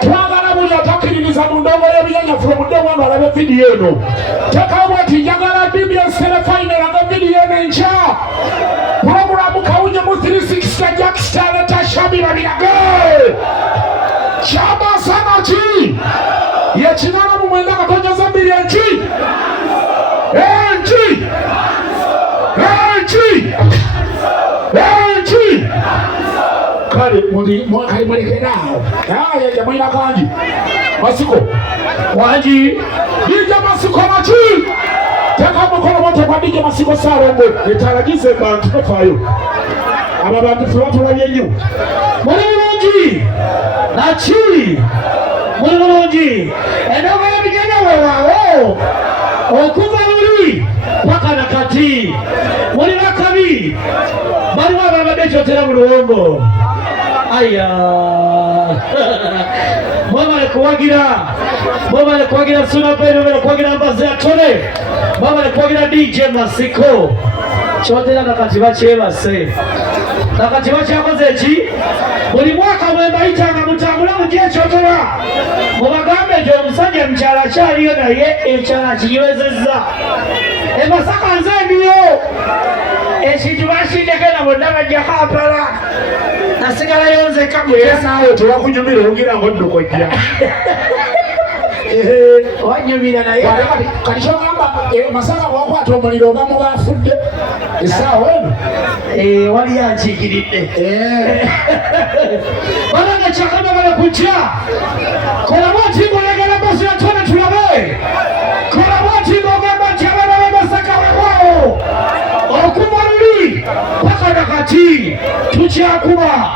Twagala buli atakiririza mu ndongo mudde wano alabe video eno. Tekawo ati njagala BBS Telefinal aga video eno enkya. Programu kawunye mu 360 Jackstar ne Tashabira birage. Chama sana chi. Ye chinana mu mwenda katonya zambiri enchi. Enchi. Enchi. Enchi. Kale muli kenao. Haya jamani kanji. Masiko. Wanji. Bija masiko machi. Teka mkono wote kwa bija masiko sarongo. Nitaragize bantu fayo. Aba bantu fulatu wayenyu. Mulungi. Nachi. Mulungi. Endogo ya bijanya wewawo. Okuva luli. Paka nakati. Muli nakabi. Bali waba badecho tera mulongo. Aya. Mama alikuwagira suna pale mbele kuwagira mbazi ya tone. Mama alikuwagira DJ Masiko. Chote na katiba cheba se. Na katiba chakoze chi. Buli mwaka mwemba itanga mutambula mujye chotola. Mubagambe jo musajja mchala chaliyo na ye echala kiwezezza. Masaka nze ndiyo. Ekitubashindekera bonna bajja Kampala. Nasigala yonze kamwe nawe tuwakunyumira ogira ngodukojja. Wanyumira naye kati kyogamba Masaka bwakwata omuliro ogamu bafudde esaawa eno wali yankiikiridde banange kyakama bala kujja kola bwati ngolegera basi yatone tulabe kola bwati ngogamba nti abaana b'Masaka wewaawo okuva luli paka nakati tukyakuba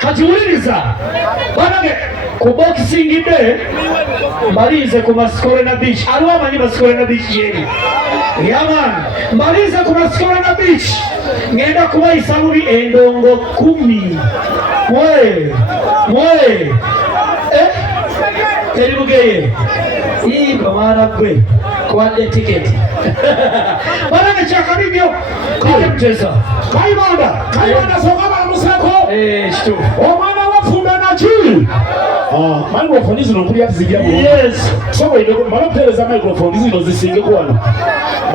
kati wuliriza banange ku Boxing Day mbalize ku Maskolena Beach. Aliwo amanyi Maskolena Beach yeri yaman mbalize ku Maskolena Beach ngenda kubayisa mubi endongo 10 mwe teri bugeye iba mara gwe kwande ticket bana kyakabibyo kale mtesa kaibanda sokaba musako kitu omwana wafunda nachi microphone zino nkuli atizijja yes so ino malapeleza microphone zino zisinge kwana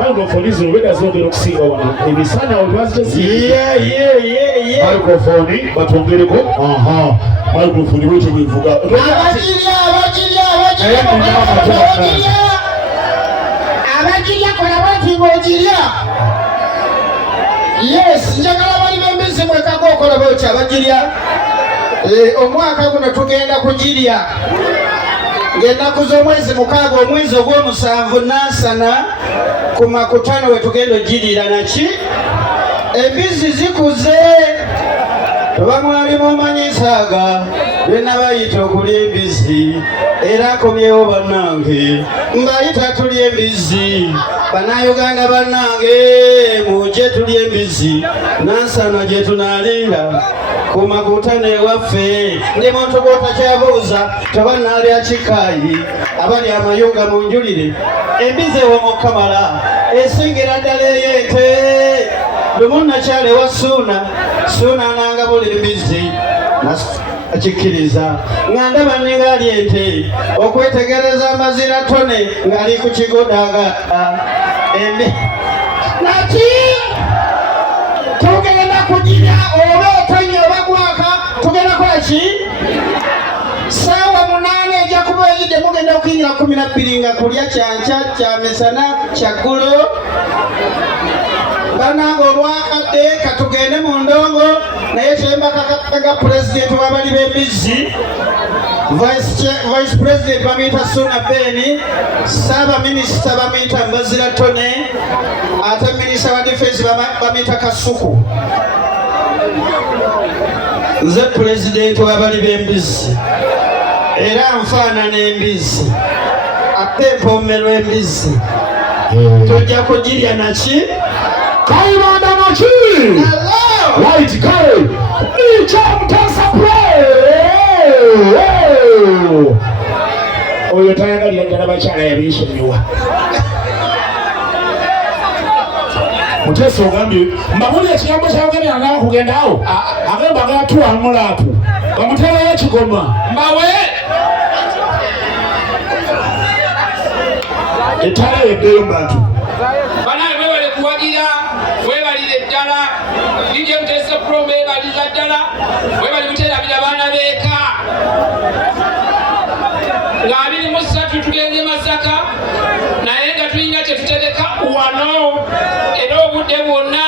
microphone zino weda zogera okusinga wana ebisana olwazi yeah microphone batongereko microphone wecho bivuga abajirya kola bati ngojirya yes njagala bali bembizi mwekago kola boti abajirya omwaka guno tugenda kujirya ng'ennaku z'omwezi mukaaga omwezi ogw'omusanvu Nansana ku makutano we tugenda ojirira naki embizi zikuze toba mwali mumanyisaaga bena bayita okulya embizi era akomyewo bannange mbayita tulya embizi bannayuganda bannange mujje tulya embizi Nansana gye tunaalira ku makutano ewaffe ndi muntu gw'otakyabuuza toba naalya kikaayi abali amayunga munjulire embizi ewo mukamala esingira ddala ey'ente lumu nakyala ewa Suuna nanga buli mbizi akikkiriza nga ndaba ningali ente okwetegereza amazira tone ng'ali ku kigodaga naki tugenda kujirya oba otonye oba gwaka tugenda kola ki saawa 8 ejja kuba eyidde mugenda okuyingira 12 nga kulya kyanca kyamisana kyaggulo banange olwakadde katugende mu ndongo naye kyembakakaga pulezidenti wabali b'embizi vice president bamuyita Suuna Ben, saaba minisita bamuyita Mbazira Tone, ate minisita wa defense bamuyita Kasuku. Nze pulezidenti wabali b'embizi era nfaanana embizi ate empoomerwa embizi tujja kujirya naki kaibanda naki right kale ikyamutasa oyo tayagalira ddala bakyala yabiisonyiwa Mutesa ogambye mbabulira ekigambo kyagambye angaa kugenda awo agamba agatuwa mulaapu bamuterayo ekigoma mbawe etala eddeyo bantu banaye mwebale kuwagira mwebalire ddala DJ Mutesa Pro mwebaliza ddala mwebali kuterabira baana beeka nga 23 tugenze Masaka naye nga tulina kyetutereka wano era obudde bwonna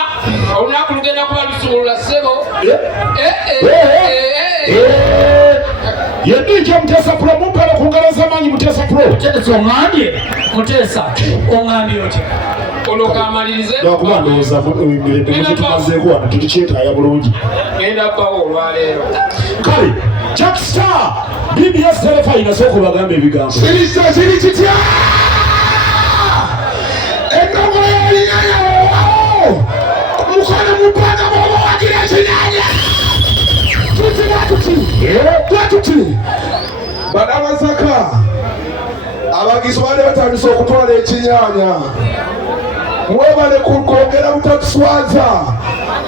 olunaku lugenda kuba lusumulula ssebo ye DJ Mutesa Pro mumpale ku ngalo z'amaanyi Mutesa Pro Mutesa oŋŋambye otya olwo kamalirize okuba ndowooza tumazeeko wano tutukyetaaya bulungi genda bbawo olwaleero kale Jack Star BBS Telefine sooka obagamba ebigambo kiri kitya endongola yaliyayo mukono mupanga bwoba wagira ekinyanya twatuti bana Masaka abagizi baali batandise okutwala ekinyanya mwebale kwogera butatuswaza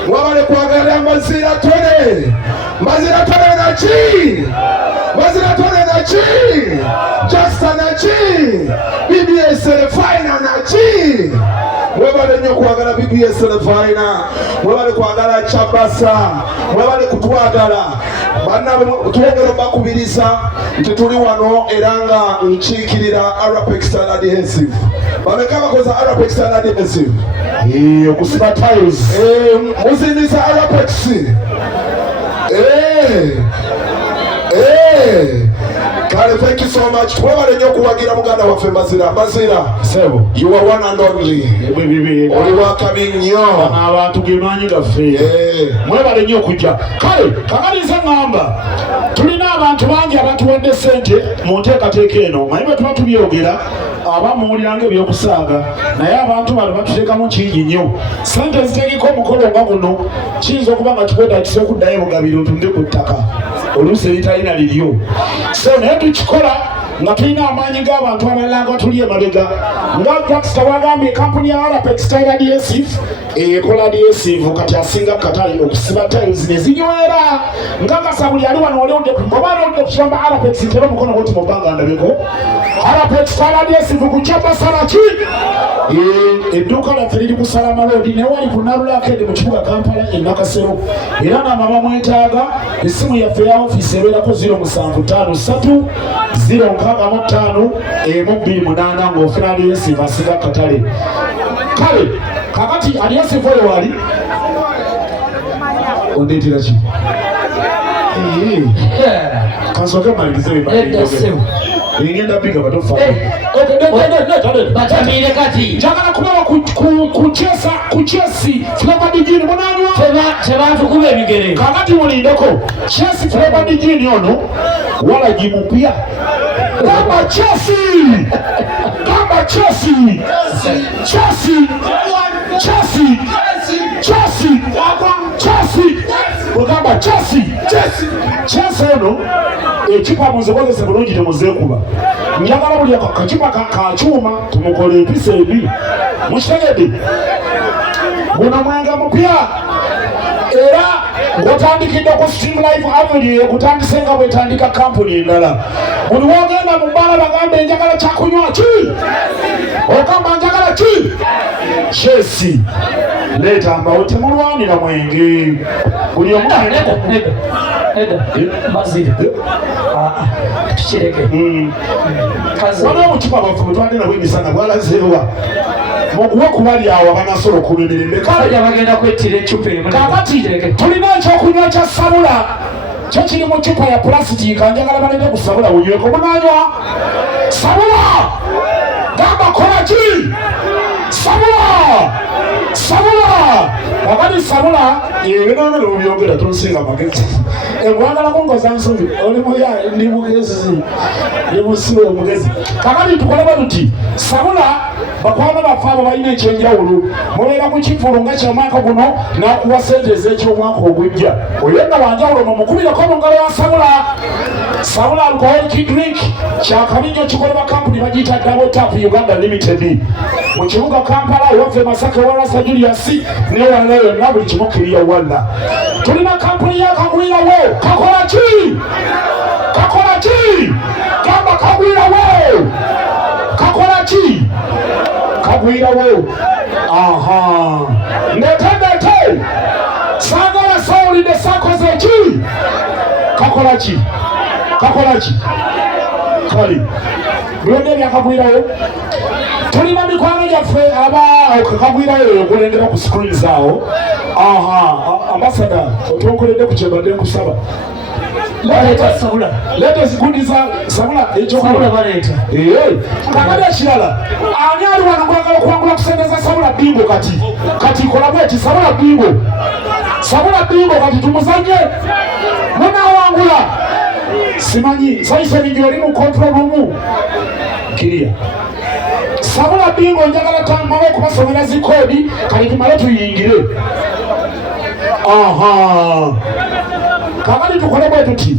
mwebale kwagala mazira tone naki Jasta naki BBS Telefine naki mwebale nnyo kwagala BBS Telefine mwebale kwagala Chabasa mwebale kutwagala bannabe twongera bakubiriza nti tuli wano era nga nkiikirira Arapex Style Adhesive bameka bakoza Arapex Style Adhesive okusiba tiles muzimisa Arapex kale thank you so much twebale nnyo okuwagira muganda waffe Mazira sebo you are one and only oli wakabi nnyo abantu gemaanyi gaffe mwebale nnyo okujja kale kakaliza ngamba tulina abantu bangi abatuwadde ssente mu nteekateeka eno manyi bwe tuba tubyogera abamuwuliranga ebyokusaaga naye abantu bano batuteekamu kingi nnyo ssente ziteekeko omukolo nga guno kiyinza okuba nga tukwetagisa okuddayo bugabiro tunde ku ttaka oluusi eritalina liryo so naye tukikola nga tulina amaanyi g'abantu abalala nga tuli emabega nga Jacksta wagambye kampuni ya Arapex Style Adhesive ekola adhesive kati asinga katale okusiba tiles ne zinywera nga Kasabuli ali wano oliwudde ngoba oliwudde ku kiramba Arapex ntera omukono goti mu bbanga ndabeko Arapex Style Adhesive ku Chabasala ki edduuka laffe liri ku Salama Road ne wali ku Narula Arcade mu kibuga Kampala e Nakasero era n'amaba mwetaaga essimu yaffe ya ofiisi ebeerako 0753 065 128 ng'ofuna adhesive asiga katale kale kakati adhesive oyo wali ondeetera ki kansooke malirize ngenda biga batofa batamire kati njagala kulaba ku Chelsea Flavored Gin munanywa tebantukuba ebigere kakati mulindeko Chelsea Flavored Gin ono wala jimupya gamba ogamba Chelsea ono ekipa muzikozese bulungi temuzeekuba njagala buli akakipa kakyuma tumukola empisa ebi mukitegedde guno mwenge mupya era ng'otandikidde ku Stream Live Avenue ekutandise nga bwetandika kampuni endala buli wogenda mu bbaala bagambe njagala kyakunywa ki ogamba njagala ki Chelsea leeta mbawo temulwanira mwenge buli omu tukireke waliwo omukipa bwaffe bwe twalina bwemisana gwalazeewa muguwe kubali awo abanasobola okubemerembe bagenda kwettira ecupa kakati tulina ekyokunywa kya Sabula kyo kiri mu cupa ya pulasitiika njagala baleke ku Sabula bunyweko munanywa Sabula gamba kola ki Sabula kakati Sabula ebinono nemubyogera tonsinga magezi engwagala kungoza nsobi olimuya ndi mugezi ndimusibe omugezi kakati tukoleba tuti Sabula bakwana baffe abo balina ekyenjawulo mubeera ku kifulu nga kyomwaka guno nakuwa sente ez'ekyomwaka ogujja oyo nga wanjawulo mumukubireko mu ngalo ya Sabula alcoholic drink kyakabinyo kikolebwa kampuni bagiyita Double Tap Uganda Limited mu kibuga Kampala ewaffe Masaka wa Rasta Julius newalala yonna buli kimu kiriya walla tulina kampuni ya Kagwirawo kakola ki gamba Kagwirawo kakola ki kagwirawo. Aha. Ndete. Sagala sawulidde sakoze ki? Kakola ki? Kali. Bulonde byakagwirawo. Tulina mikwano gyaffe kagwirayo okulengera ku screen zaawo. Aha. Ambassador, otuokoledde ku kyebadde nkusaba. Baleeta Sabula. Leeta ezigundi za Sabula Sabula baleeta. Kakali ekirala. Ani ali wano kwagala okwangula ku ssente za Sabula Bingo kati? Kati kola bweti Sabula Bingo. Sabula Bingo kati tumuzanye. Munawangula. Simanyi sayise bingi oli mu control room. Kiria. Sabula Bingo njagala tamala okubasomera zikodi kati tumale tuyingire. Aha. Kakali tukole bwe tuti.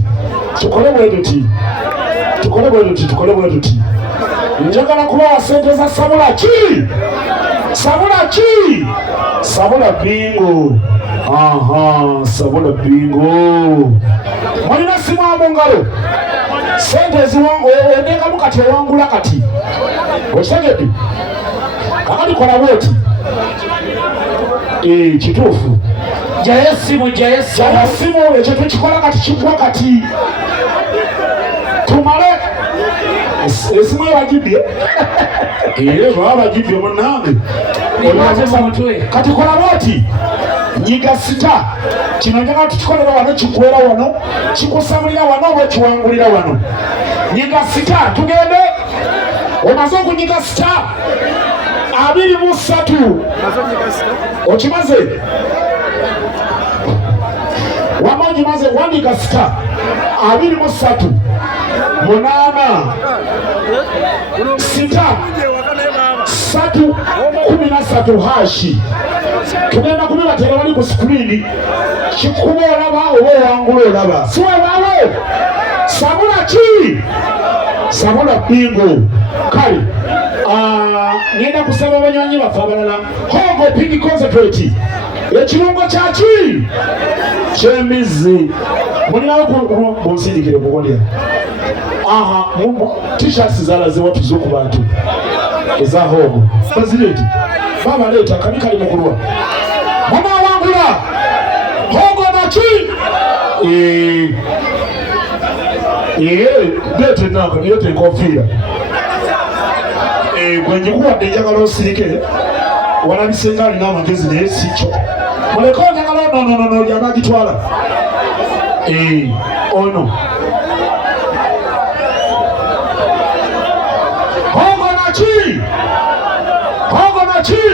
Njagala kubawa ssente za Sabula ki? Sabula Bingo. Aha, Sabula Bingo. Mulina simu mu ngalo. Ssente eziwangu ondengamu kati ewangula kati. Okitegedde? Kakali kola bwoti. Kituufu. Jayo simu ekyo tukikola kati kigwa kati. Tumale esimu ebagibye. Baba bagibye munnange. Kati kola bwoti. Nyiga sita. Kino njagala tukikolera wano kigwera wano. Kikusamulira wano oba kiwangulira wano. Nyiga sita tugende. Omaze okunyiga sita. 23. Okimaze? Wamanyi maze wandika sita 23 8 6 3 13 hashi. Tugenda kubibatera wali ku screen. Kikuba olaba oba owangula olaba. Siwe bawe. Sabula ki? Sabula Bingo. Kale. Ngenda kusaba abanywanyi baffe abalala. Hogo Pig Concentrate. Ekirungo kyaki? Kyemizzi. Mulinawo kunsindikire kukolya. Aha, t-shirts zalazewa tuze ku bantu. Eza Hogo. Bazireti. Baba leta kani kali mukulwa. Mama wangula. Hogo naki? Bete nako niyote nkofira. Gwenye kuwadde njagala osirike. Walabisenga alina amagezi naye si kyo. Muleke njagala no lyaba agitwala. Ono. Hogo naki?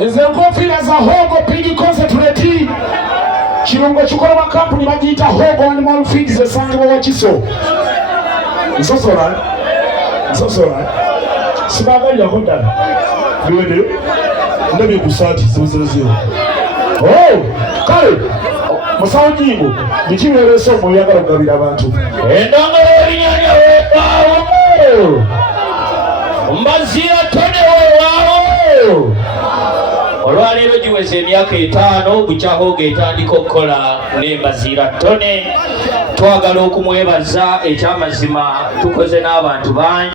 Ezo enkofiira za Hogo Pig Concentrate. Kirungo kikolebwa kampuni bagiyita Hogo Animal Feeds esangibwa Wakiso. Nsosola. Sibagalirako ddala. Biweddeyo. Ndabye ku saati zozerazeyo. Kale. Musawo Nyingo, biki by'oleese omuyagala okugabira abantu? Endongolo y'ebinnyanja weewaawo. Mbazira ttone weewaawo. Olwaleero giweze emyaka 5 bukya Hogo etandika okukola n'embazira ttone. Twagala okumwebaza ekyamazima tukoze n'abantu bangi.